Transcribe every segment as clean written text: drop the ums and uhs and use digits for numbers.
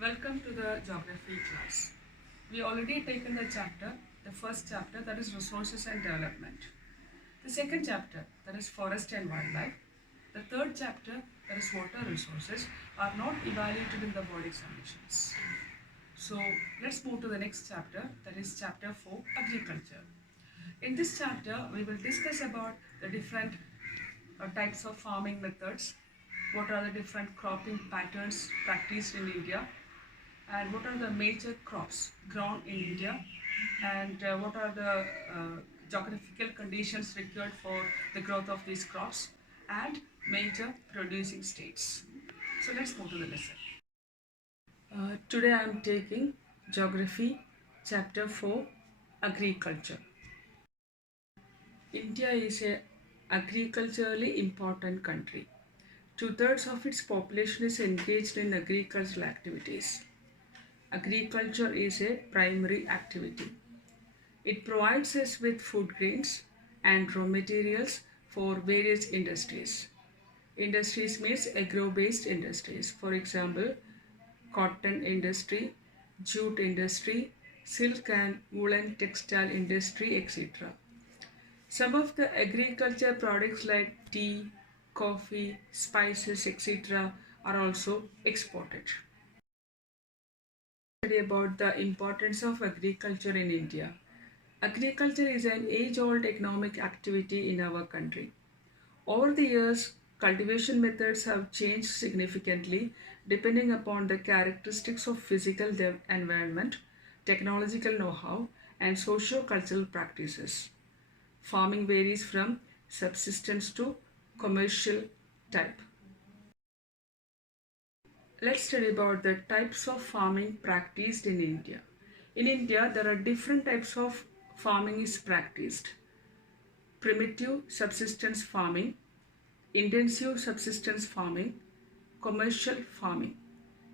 Welcome to the geography class. We already taken the first chapter, that is resources and development. The second chapter, that is forest and wildlife. The third chapter, that is water resources, are not evaluated in the board examinations. So let's move to the next chapter, that is chapter 4, agriculture. In this chapter, we will discuss about the different types of farming methods, what are the different cropping patterns practiced in India, and what are the major crops grown in India, and what are the geographical conditions required for the growth of these crops, and major producing states. So let's move to the lesson. Today I am taking Geography, Chapter 4, Agriculture. India is a agriculturally important country. Two-thirds of its population is engaged in agricultural activities. Agriculture is a primary activity. It provides us with food grains and raw materials for various industries. Industries means agro-based industries. For example, cotton industry, jute industry, silk and woolen textile industry, etc. Some of the agriculture products like tea, coffee, spices, etc. are also exported. Study about the importance of agriculture in India. Agriculture is an age-old economic activity in our country. Over the years, cultivation methods have changed significantly depending upon the characteristics of physical environment, technological know-how, and socio-cultural practices. Farming varies from subsistence to commercial type. Let's study about the types of farming practiced in India. In India, there are different types of farming is practiced. Primitive subsistence farming, intensive subsistence farming, commercial farming.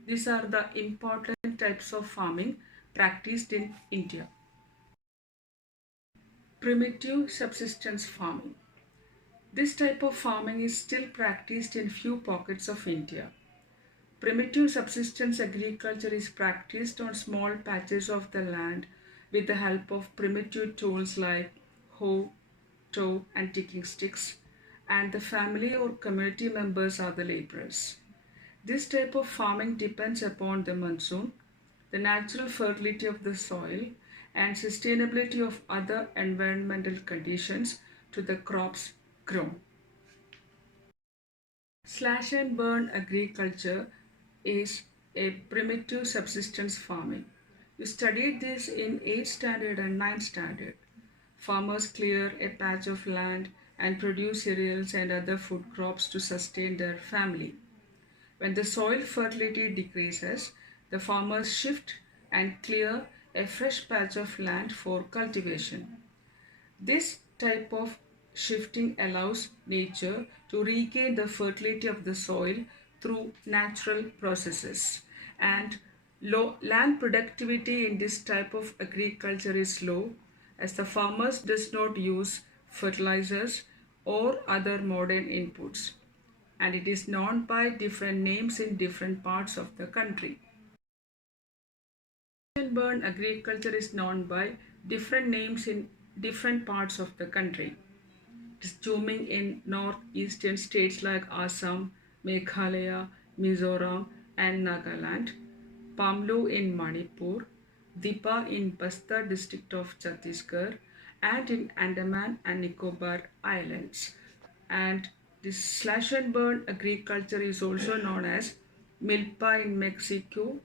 These are the important types of farming practiced in India. Primitive subsistence farming. This type of farming is still practiced in few pockets of India. Primitive subsistence agriculture is practiced on small patches of the land with the help of primitive tools like hoe, toe, and digging sticks, and the family or community members are the laborers. This type of farming depends upon the monsoon, the natural fertility of the soil, and sustainability of other environmental conditions to the crops grown. Slash and burn agriculture is a primitive subsistence farming. You studied this in 8th standard and 9th standard. Farmers clear a patch of land and produce cereals and other food crops to sustain their family. When the soil fertility decreases, the farmers shift and clear a fresh patch of land for cultivation. This type of shifting allows nature to regain the fertility of the soil through natural processes, and low land productivity in this type of agriculture is low as the farmers does not use fertilizers or other modern inputs, and it is known by different names in different parts of the country. Burn agriculture is known by different names in different parts of the country. It is booming in northeastern states like Assam, Meghalaya, Mizoram, and Nagaland, Pamlu in Manipur, Dipa in Bastar district of Chhattisgarh, and in Andaman and Nicobar Islands. And this slash and burn agriculture is also known as milpa in Mexico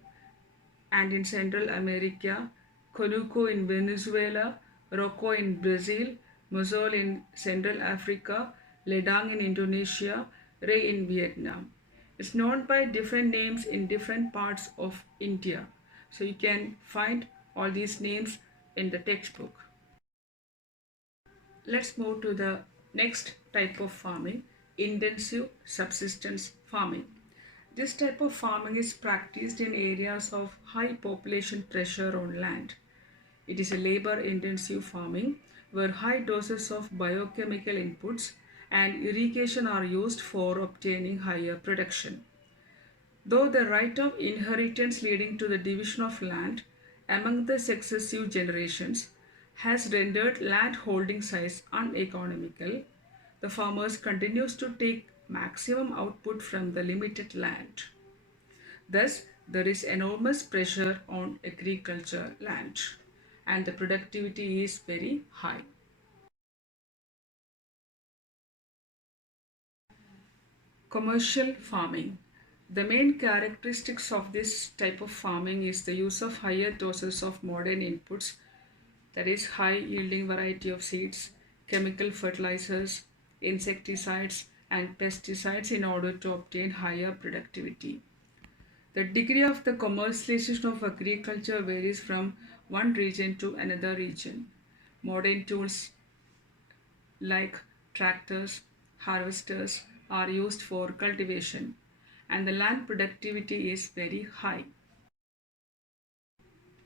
and in Central America, Conuco in Venezuela, Rocco in Brazil, Mosol in Central Africa, Ledang in Indonesia, Ray in Vietnam. It's known by different names in different parts of India. So you can find all these names in the textbook. Let's move to the next type of farming, intensive subsistence farming. This type of farming is practiced in areas of high population pressure on land. It is a labor-intensive farming where high doses of biochemical inputs and irrigation are used for obtaining higher production. though the right of inheritance leading to the division of land among the successive generations has rendered land holding size uneconomical, the farmers continues to take maximum output from the limited land. Thus, there is enormous pressure on agriculture land and the productivity is very high. Commercial farming. The main characteristics of this type of farming is the use of higher doses of modern inputs, that is high yielding variety of seeds, chemical fertilizers, insecticides and pesticides in order to obtain higher productivity. The degree of the commercialization of agriculture varies from one region to another region. Modern tools like tractors, harvesters are used for cultivation and the land productivity is very high.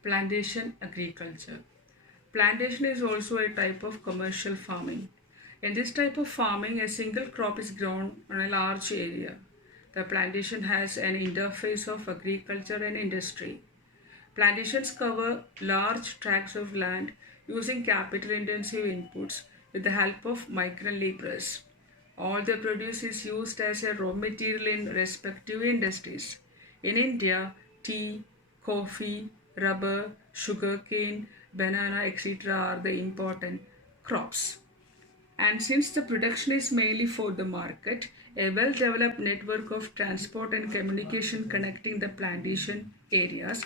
Plantation agriculture. Plantation is also a type of commercial farming. In this type of farming, a single crop is grown on a large area. The plantation has an interface of agriculture and industry. Plantations cover large tracts of land using capital intensive inputs with the help of migrant laborers. All the produce is used as a raw material in respective industries. In India, tea, coffee, rubber, sugarcane, banana, etc. are the important crops. And since the production is mainly for the market, a well developed network of transport and communication connecting the plantation areas,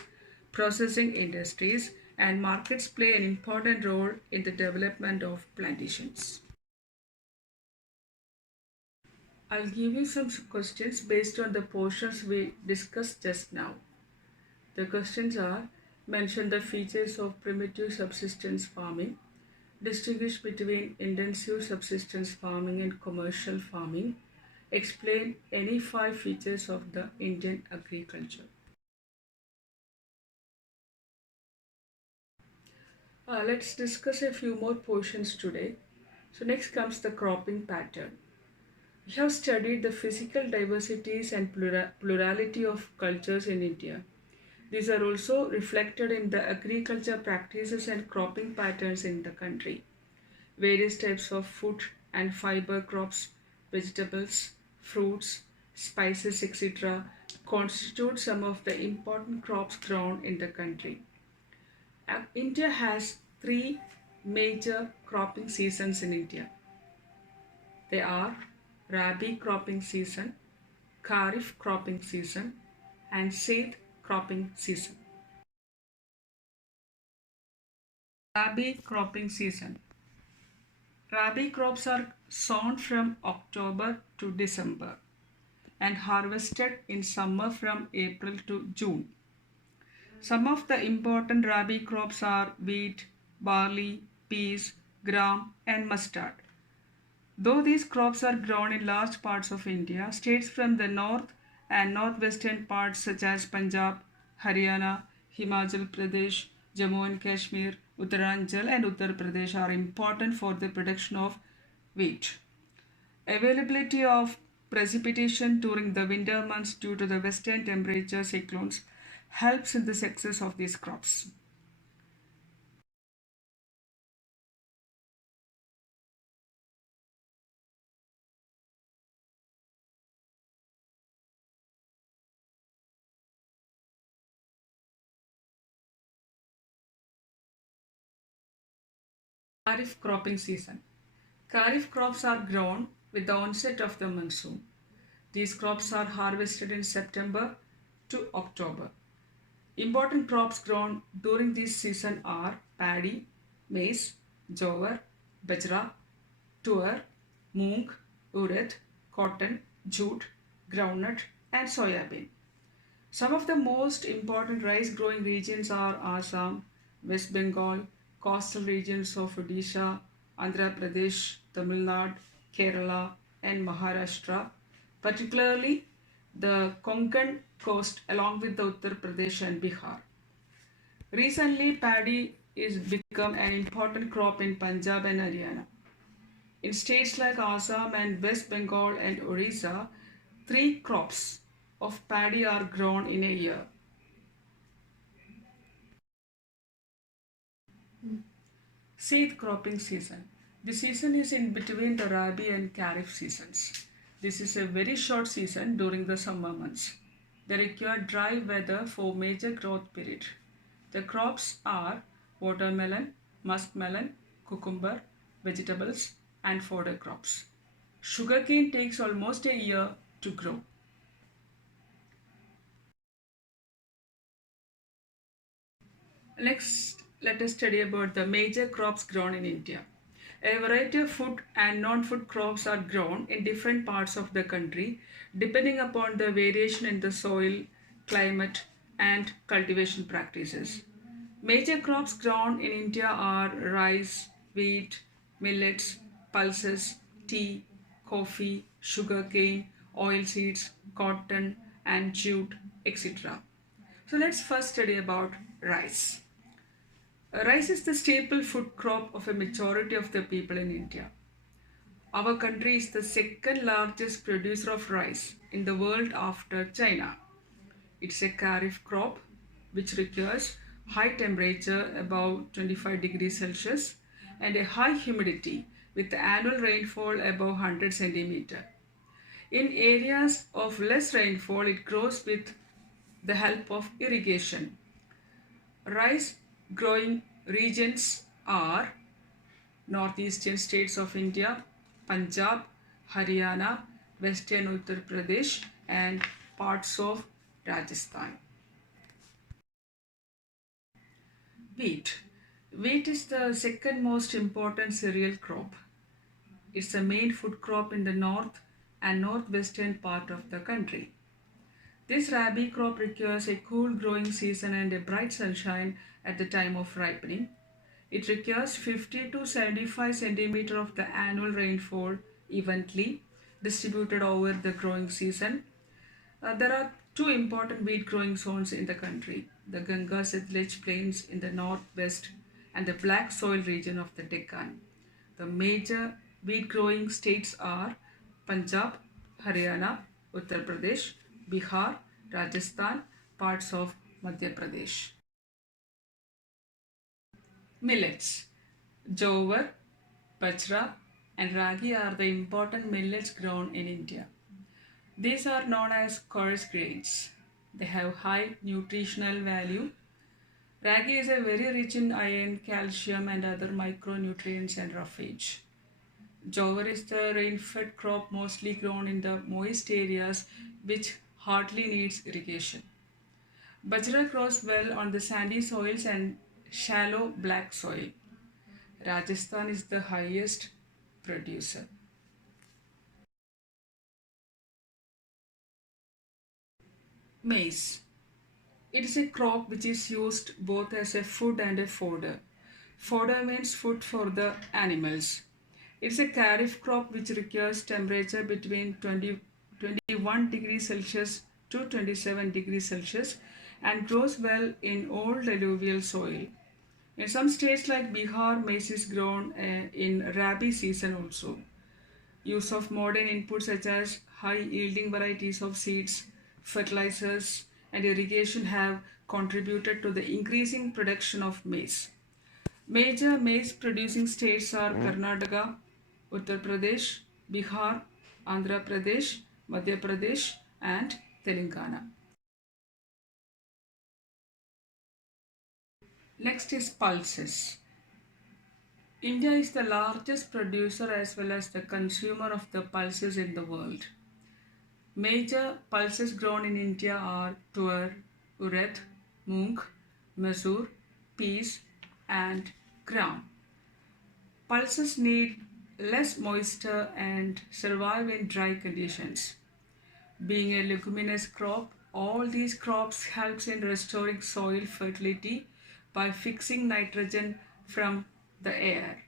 processing industries, and markets play an important role in the development of plantations. I'll give you some questions based on the portions we discussed just now. The questions are: mention the features of primitive subsistence farming, distinguish between intensive subsistence farming and commercial farming, explain any 5 features of the Indian agriculture. Let's discuss a few more portions today. So next comes the cropping pattern. We have studied the physical diversities and plurality of cultures in India. These are also reflected in the agriculture practices and cropping patterns in the country. Various types of food and fiber crops, vegetables, fruits, spices, etc. constitute some of the important crops grown in the country. India has 3 major cropping seasons in India. They are Rabi cropping season, Kharif cropping season, and Zaid cropping season. Rabi cropping season. Rabi crops are sown from October to December and harvested in summer from April to June. Some of the important Rabi crops are wheat, barley, peas, gram, and mustard. Though these crops are grown in large parts of India, states from the north and northwestern parts such as Punjab, Haryana, Himachal Pradesh, Jammu and Kashmir, Uttaranchal and Uttar Pradesh are important for the production of wheat. Availability of precipitation during the winter months due to the western temperature cyclones helps in the success of these crops. Kharif cropping season. Kharif crops are grown with the onset of the monsoon. These crops are harvested in September to October. Important crops grown during this season are paddy, maize, jowar, bajra, tuar, moong, urad, cotton, jute, groundnut, and soybean. Some of the most important rice growing regions are Assam, West Bengal, coastal regions of Odisha, Andhra Pradesh, Tamil Nadu, Kerala, and Maharashtra, particularly the Konkan coast along with the Uttar Pradesh and Bihar. Recently, paddy is become an important crop in Punjab and Haryana. In states like Assam and West Bengal and Orissa, 3 crops of paddy are grown in a year? Seed cropping season. The season is in between the Rabi and Kharif seasons. This is a very short season during the summer months. They require dry weather for major growth period. The crops are watermelon, muskmelon, cucumber, vegetables, and fodder crops. Sugarcane takes almost a year to grow. Next, let us study about the major crops grown in India. A variety of food and non-food crops are grown in different parts of the country depending upon the variation in the soil, climate, and cultivation practices. Major crops grown in India are rice, wheat, millets, pulses, tea, coffee, sugarcane, oilseeds, cotton, and jute, etc. So let's first study about rice. Rice is the staple food crop of a majority of the people in India. Our country is the second largest producer of rice in the world after China. It's a kharif crop which requires high temperature above 25 degrees Celsius and a high humidity with annual rainfall above 100 centimeter. In areas of less rainfall, it grows with the help of irrigation. Rice growing regions are northeastern states of India, Punjab, Haryana, western Uttar Pradesh, and parts of Rajasthan. Wheat. Wheat is the second most important cereal crop. It's the main food crop in the north and northwestern part of the country. This rabi crop requires a cool growing season and a bright sunshine at the time of ripening. It requires 50 to 75 centimeter of the annual rainfall evenly distributed over the growing season. There are two important wheat growing zones in the country, the Ganga Satluj plains in the northwest and the black soil region of the Deccan. The major wheat growing states are Punjab, Haryana, Uttar Pradesh, Bihar, Rajasthan, parts of Madhya Pradesh. Millets. Jowar, bajra, and ragi are the important millets grown in India. These are known as coarse grains. They have high nutritional value. Ragi is a very rich in iron, calcium, and other micronutrients and roughage. Jowar is the rain-fed crop mostly grown in the moist areas which hardly needs irrigation. Bajra grows well on the sandy soils and shallow black soil. Rajasthan is the highest producer. Maize. It is a crop which is used both as a food and a fodder. Fodder means food for the animals. It is a kharif crop which requires temperature between 21 degrees Celsius to 27 degrees Celsius and grows well in old alluvial soil. In some states like Bihar, maize is grown in rabi season also. Use of modern inputs such as high yielding varieties of seeds, fertilizers, and irrigation have contributed to the increasing production of maize. Major maize producing states are Karnataka, Uttar Pradesh, Bihar, Andhra Pradesh, Madhya Pradesh, and Telangana. Next is pulses. India is the largest producer as well as the consumer of the pulses in the world. Major pulses grown in India are tuar, urad, moong, masoor, peas, and gram. Pulses need less moisture and survive in dry conditions. Being a leguminous crop, all these crops helps in restoring soil fertility by fixing nitrogen from the air.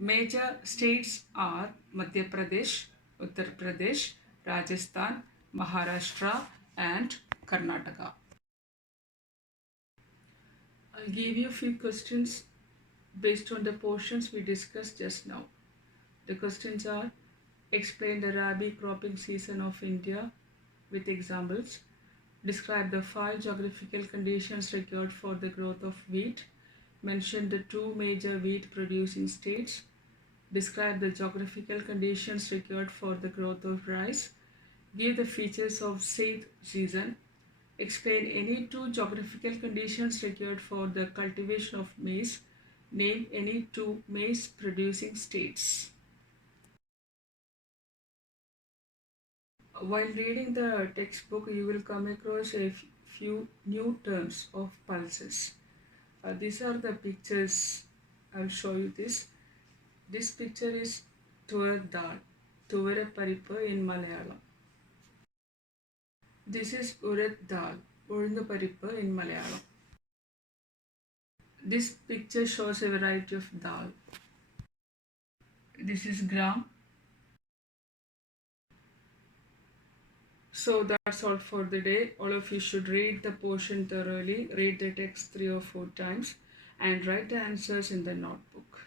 Major states are Madhya Pradesh, Uttar Pradesh, Rajasthan, Maharashtra, and Karnataka. I'll give you a few questions based on the portions we discussed just now. The questions are: explain the rabi cropping season of India, with examples. Describe the 5 geographical conditions required for the growth of wheat. Mention the 2 major wheat producing states. Describe the geographical conditions required for the growth of rice. Give the features of said season. Explain any 2 geographical conditions required for the cultivation of maize. Name any 2 maize producing states. While reading the textbook, you will come across a few new terms of pulses. These are the pictures. I'll show you this. This picture is Tuvar Dal, Tuvara Parippu in Malayalam. This is Urad Dal, Urundu Parippu in Malayalam. This picture shows a variety of dal. This is gram. So that's all for the day. All of you should read the portion thoroughly, read the text 3 or 4 times, and write the answers in the notebook.